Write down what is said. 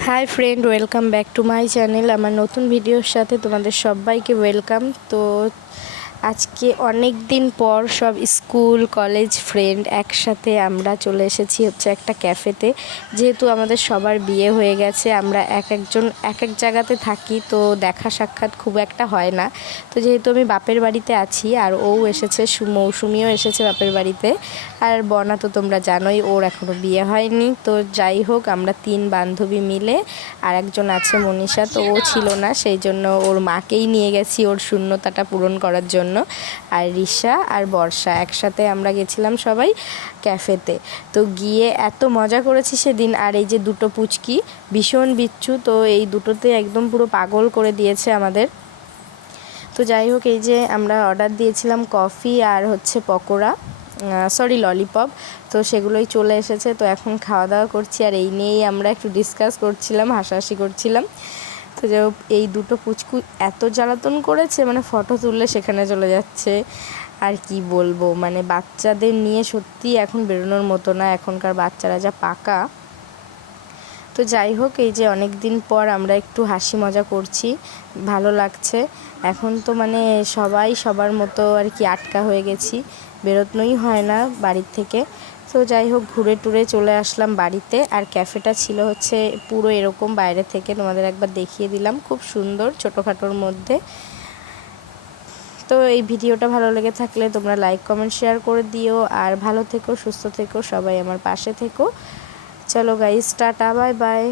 Hi friend welcome back to my channel আমার নতুন ভিডিওর সাথে তোমাদের সবাইকে ওয়েলকাম তো আজকে অনেক দিন পর সব স্কুল, কলেজ ফ্রেন্ড একসাথে আমরা চলে এসেছি হচ্ছে একটা ক্যাফেতে যেহেতু আমাদের সবার বিয়ে হয়ে গেছে, আমরা এক একজন এক এক জায়গাতে থাকি, তো দেখা সাক্ষাৎ খুব একটা হয় না। তো যেহেতু আমি বাপের বাড়িতে আছি, আর ও এসেছে মৌসুমিও এসেছে বাপের বাড়িতে। আর বনা তো তোমরা জানোই, ওর এখনও বিয়ে হয়নি। তো যাই হোক, আমরা তিন বান্ধবী মিলে আর একজন আছে মনীষা, তো ও ছিল না, সেই জন্য ওর মাকেই নিয়ে গেছি ওর শূন্যতাটা পূরণ করার জন্য। আর রিসা আর বর্ষা একসাথে আমরা গেছিলাম সবাই ক্যাফেতে। তো গিয়ে এত মজা করেছি সেদিন। আর এই যে দুটো পুচকি, ভীষণ বিচ্ছু, তো এই দুটোতে একদম পুরো পাগল করে দিয়েছে আমাদের। তো যাই হোক, এই যে আমরা অর্ডার দিয়েছিলাম কফি আর হচ্ছে পকোড়া সরি ললিপপ তো সেগুলোই চলে এসেছে। তো এখন খাওয়া দাওয়া করছি। আর এই নিয়েই আমরা একটু ডিসকাস করছিলাম, হাসাহাসি করছিলাম। তো যাই এই দুটো পুচকু এত জ্বালাতন করেছে মানে ফটো তুললে সেখানে চলে যাচ্ছে। আর কি বলব মানে বাচ্চাদের নিয়ে সত্যি এখন বেরোনোর মতো না, এখনকার বাচ্চারা যা পাকা। তো যাই হোক, এই যে অনেক দিন পর আমরা একটু হাসি মজা করছি, ভালো লাগছে। এখন তো মানে সবাই সবার মতো আর কি আটকা হয়ে গেছি, বেরোনোই হয় না বাড়ির থেকে। তো যাই হোক, ঘুরে টুরে চলে আসলাম বাড়িতে। আর ক্যাফেটা ছিল হচ্ছে পুরো এরকম বাইরে থেকে তোমাদের একবার দেখিয়ে দিলাম, খুব সুন্দর ছোটোখাটোর মধ্যে। তো এই ভিডিওটা ভালো লেগে থাকলে তোমরা লাইক কমেন্ট শেয়ার করে দিও। আর ভালো থেকো, সুস্থ থেকো, সবাই আমার পাশে থেকো। চলো গাইস টাটা বাই বাই